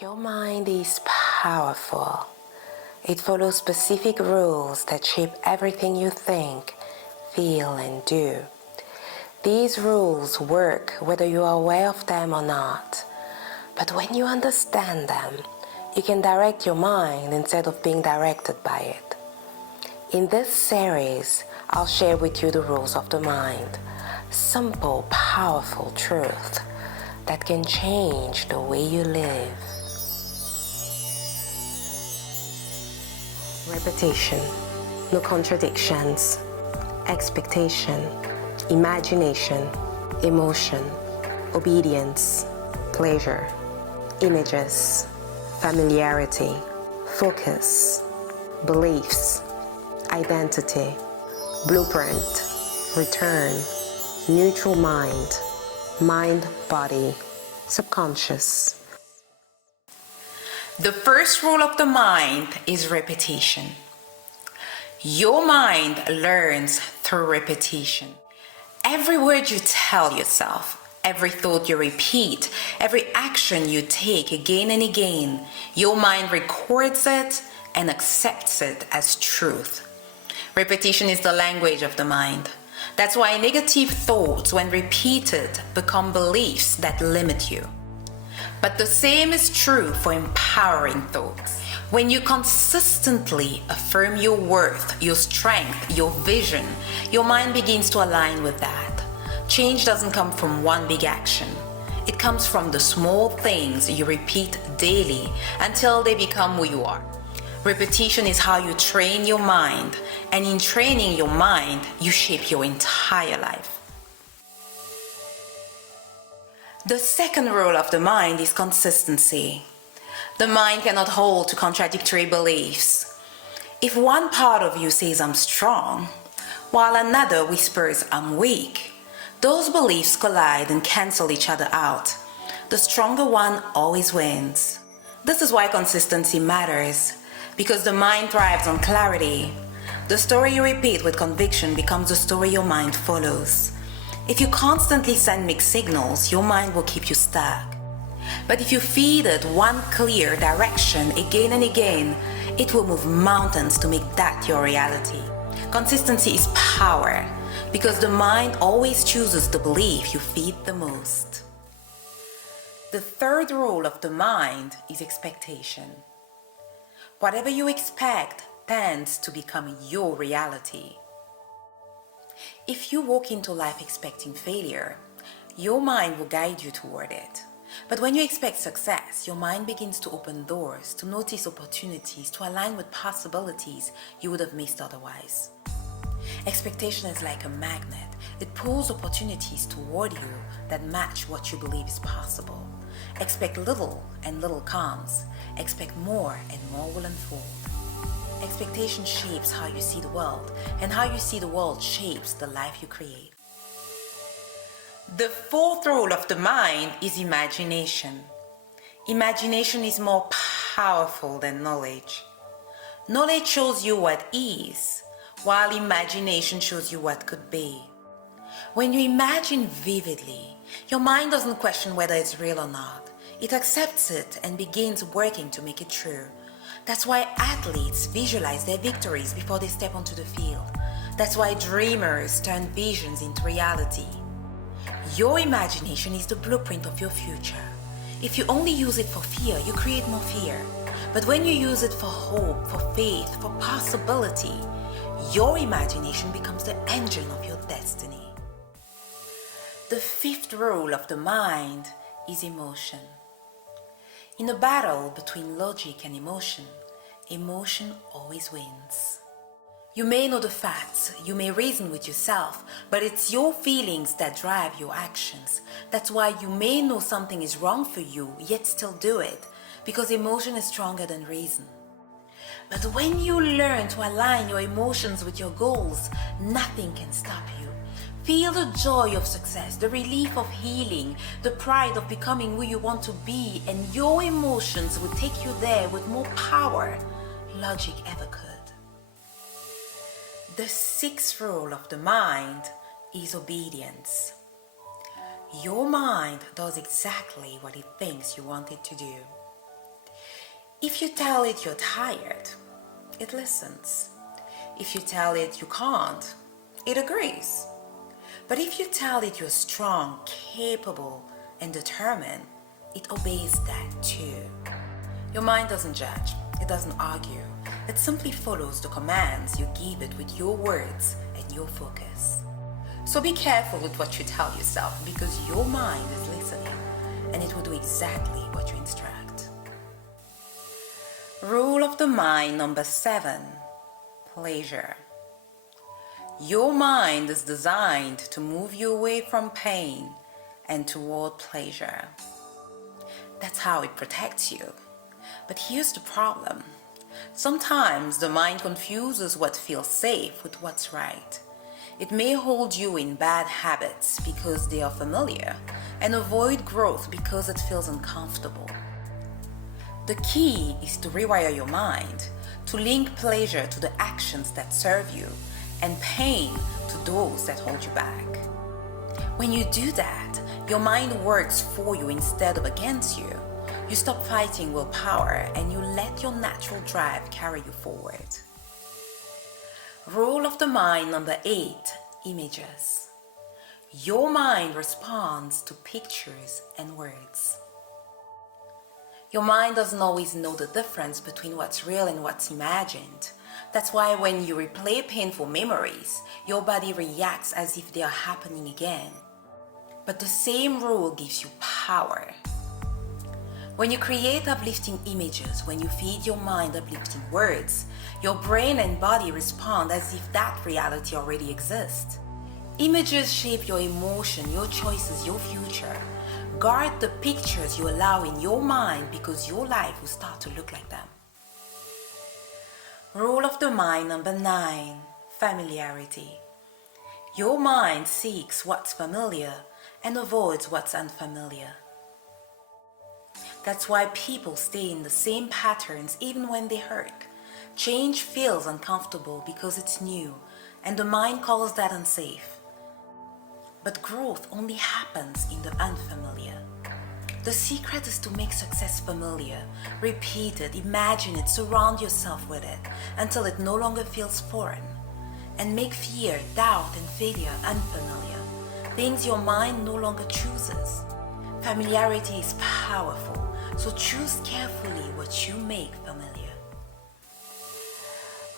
Your mind is powerful. It follows specific rules that shape everything you think, feel, and do. These rules work whether you are aware of them or not. But when you understand them, you can direct your mind instead of being directed by it. In this series, I'll share with you the rules of the mind. Simple, powerful truth that can change the way you live. Repetition, no contradictions. Expectation, imagination, emotion, obedience, pleasure, images, familiarity, focus, beliefs, identity, blueprint, return, neutral mind, mind, body, subconscious. The first rule of the mind is repetition. Your mind learns through repetition. Every word you tell yourself, every thought you repeat, every action you take again and again, your mind records it and accepts it as truth. Repetition is the language of the mind. That's why negative thoughts, when repeated, become beliefs that limit you. But the same is true for empowering thoughts. When you consistently affirm your worth, your strength, your vision, your mind begins to align with that. Change doesn't come from one big action. It comes from the small things you repeat daily until they become who you are. Repetition is how you train your mind, and in training your mind, you shape your entire life. The second rule of the mind is consistency. The mind cannot hold to contradictory beliefs. If one part of you says I'm strong, while another whispers I'm weak, those beliefs collide and cancel each other out. The stronger one always wins. This is why consistency matters, because the mind thrives on clarity. The story you repeat with conviction becomes the story your mind follows. If you constantly send mixed signals, your mind will keep you stuck. But if you feed it one clear direction again and again, it will move mountains to make that your reality. Consistency is power, because the mind always chooses the belief you feed the most. The third rule of the mind is expectation. Whatever you expect tends to become your reality. If you walk into life expecting failure, your mind will guide you toward it. But when you expect success, your mind begins to open doors, to notice opportunities, to align with possibilities you would have missed otherwise. Expectation is like a magnet. It pulls opportunities toward you that match what you believe is possible. Expect little and little comes. Expect more and more will unfold. Expectation shapes how you see the world, and how you see the world shapes the life you create. The fourth rule of the mind is imagination. Imagination is more powerful than knowledge. Knowledge shows you what is, while imagination shows you what could be. When you imagine vividly, your mind doesn't question whether it's real or not. It accepts it and begins working to make it true. That's why athletes visualize their victories before they step onto the field. That's why dreamers turn visions into reality. Your imagination is the blueprint of your future. If you only use it for fear, you create more fear. But when you use it for hope, for faith, for possibility, your imagination becomes the engine of your destiny. The fifth rule of the mind is emotion. In a battle between logic and emotion, emotion always wins. You may know the facts, you may reason with yourself, but it's your feelings that drive your actions. That's why you may know something is wrong for you, yet still do it, because emotion is stronger than reason. But when you learn to align your emotions with your goals, nothing can stop you. Feel the joy of success, the relief of healing, the pride of becoming who you want to be, and your emotions will take you there with more power than logic ever could. The sixth rule of the mind is obedience. Your mind does exactly what it thinks you want it to do. If you tell it you're tired, it listens. If you tell it you can't, it agrees. But if you tell it you're strong, capable, and determined, it obeys that too. Your mind doesn't judge, it doesn't argue. It simply follows the commands you give it with your words and your focus. So be careful with what you tell yourself, because your mind is listening and it will do exactly what you instruct. Rule of the mind number 7, pleasure. Your mind is designed to move you away from pain and toward pleasure. That's how it protects you. But here's the problem. Sometimes the mind confuses what feels safe with what's right. It may hold you in bad habits because they are familiar and avoid growth because it feels uncomfortable. The key is to rewire your mind, to link pleasure to the actions that serve you and pain to those that hold you back. When you do that, your mind works for you instead of against you. You stop fighting willpower and you let your natural drive carry you forward. Rule of the mind number 8, images. Your mind responds to pictures and words. Your mind doesn't always know the difference between what's real and what's imagined. That's why when you replay painful memories, your body reacts as if they are happening again. But the same rule gives you power. When you create uplifting images, when you feed your mind uplifting words, your brain and body respond as if that reality already exists. Images shape your emotion, your choices, your future. Guard the pictures you allow in your mind, because your life will start to look like them. Rule of the mind number 9, familiarity. Your mind seeks what's familiar and avoids what's unfamiliar. That's why people stay in the same patterns even when they hurt. Change feels uncomfortable because it's new, and the mind calls that unsafe. But growth only happens in the unfamiliar. The secret is to make success familiar. Repeat it, imagine it, surround yourself with it until it no longer feels foreign. And make fear, doubt, and failure unfamiliar, things your mind no longer chooses. Familiarity is powerful, so choose carefully what you make familiar.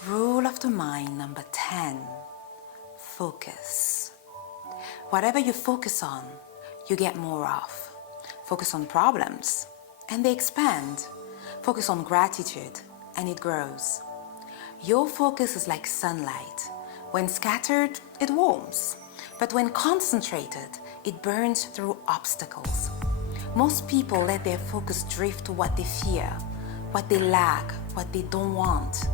Rule of the mind number 10, focus. Whatever you focus on, you get more of. Focus on problems, and they expand. Focus on gratitude, and it grows. Your focus is like sunlight. When scattered, it warms. But when concentrated, it burns through obstacles. Most people let their focus drift to what they fear, what they lack, what they don't want.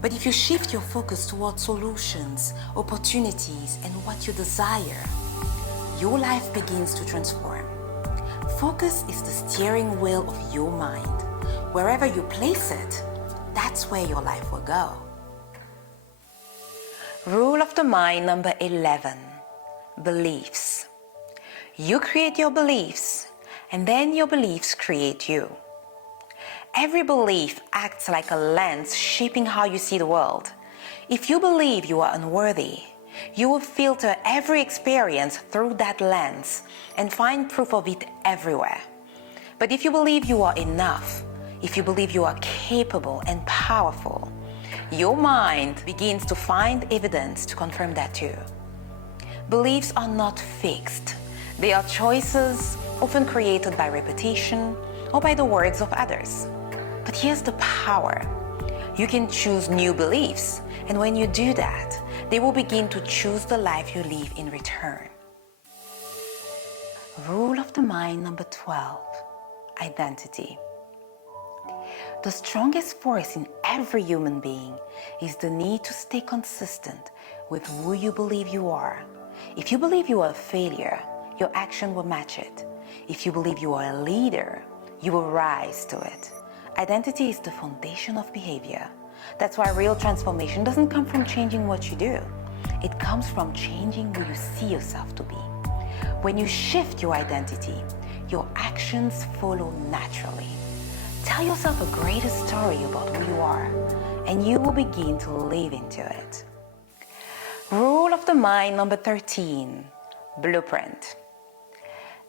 But if you shift your focus towards solutions, opportunities, and what you desire, your life begins to transform. Focus is the steering wheel of your mind. Wherever you place it, that's where your life will go. Rule of the mind number 11, beliefs. You create your beliefs, and then your beliefs create you. Every belief acts like a lens shaping how you see the world. If you believe you are unworthy, you will filter every experience through that lens and find proof of it everywhere. But if you believe you are enough, if you believe you are capable and powerful, your mind begins to find evidence to confirm that too. Beliefs are not fixed. They are choices often created by repetition or by the words of others. But here's the power. You can choose new beliefs, and when you do that, they will begin to choose the life you live in return. Rule of the mind number 12, identity. The strongest force in every human being is the need to stay consistent with who you believe you are. If you believe you are a failure, your action will match it. If you believe you are a leader, you will rise to it. Identity is the foundation of behavior. That's why real transformation doesn't come from changing what you do. It comes from changing who you see yourself to be. When you shift your identity, your actions follow naturally. Tell yourself a greater story about who you are, and you will begin to live into it. Rule of the mind number 13, blueprint.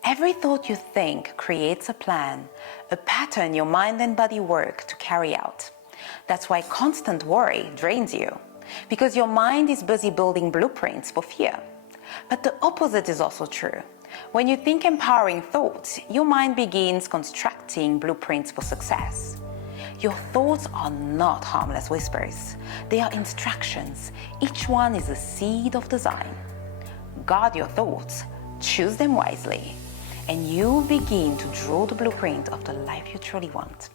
Every thought you think creates a plan, a pattern your mind and body work to carry out. That's why constant worry drains you, because your mind is busy building blueprints for fear. But the opposite is also true. When you think empowering thoughts, your mind begins constructing blueprints for success. Your thoughts are not harmless whispers. They are instructions. Each one is a seed of design. Guard your thoughts, choose them wisely, and you begin to draw the blueprint of the life you truly want.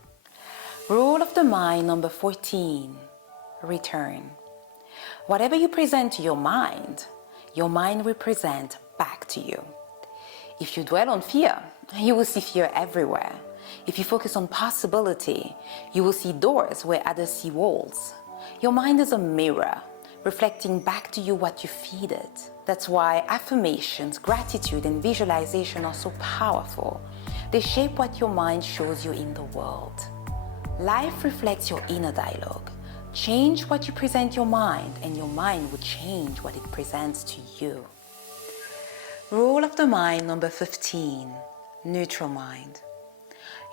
Rule of the mind number 14, return. Whatever you present to your mind will present back to you. If you dwell on fear, you will see fear everywhere. If you focus on possibility, you will see doors where others see walls. Your mind is a mirror, reflecting back to you what you feed it. That's why affirmations, gratitude, and visualization are so powerful. They shape what your mind shows you in the world. Life reflects your inner dialogue. Change what you present your mind, and your mind will change what it presents to you. Rule of the mind number 15, neutral mind.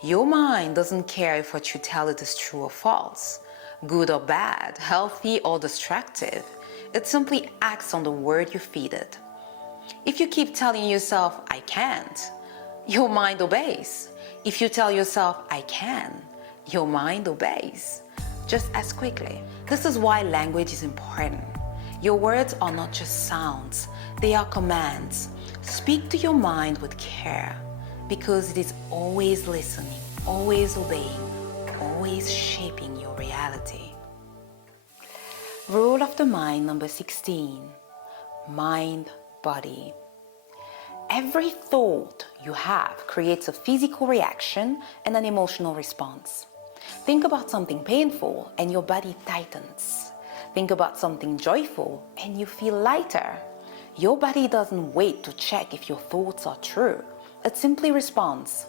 Your mind doesn't care if what you tell it is true or false, good or bad, healthy or destructive. It simply acts on the word you feed it. If you keep telling yourself, I can't, your mind obeys. If you tell yourself, I can, your mind obeys just as quickly. This is why language is important. Your words are not just sounds, they are commands. Speak to your mind with care, because it is always listening, always obeying, always shaping your reality. Rule of the mind number 16, mind, body. Every thought you have creates a physical reaction and an emotional response. Think about something painful and your body tightens. Think about something joyful and you feel lighter. Your body doesn't wait to check if your thoughts are true. It simply responds.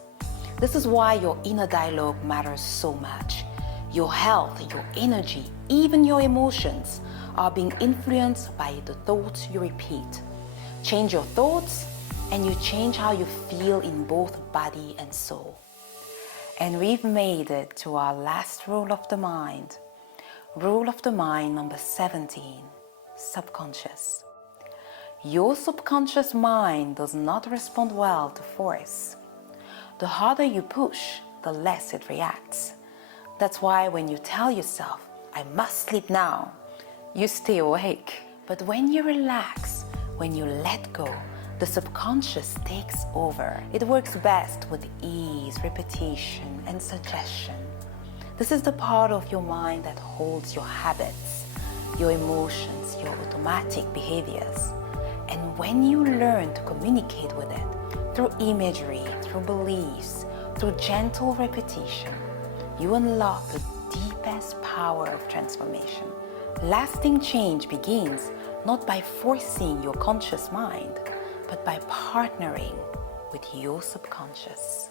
This is why your inner dialogue matters so much. Your health, your energy, even your emotions are being influenced by the thoughts you repeat. Change your thoughts and you change how you feel in both body and soul. And we've made it to our last rule of the mind. Rule of the mind number 17, subconscious. Your subconscious mind does not respond well to force. The harder you push, the less it reacts. That's why when you tell yourself, I must sleep now, you stay awake. But when you relax, when you let go, the subconscious takes over. It works best with ease, repetition, and suggestion. This is the part of your mind that holds your habits, your emotions, your automatic behaviors. And when you learn to communicate with it through imagery, through beliefs, through gentle repetition, you unlock the deepest power of transformation. Lasting change begins not by forcing your conscious mind, but by partnering with your subconscious.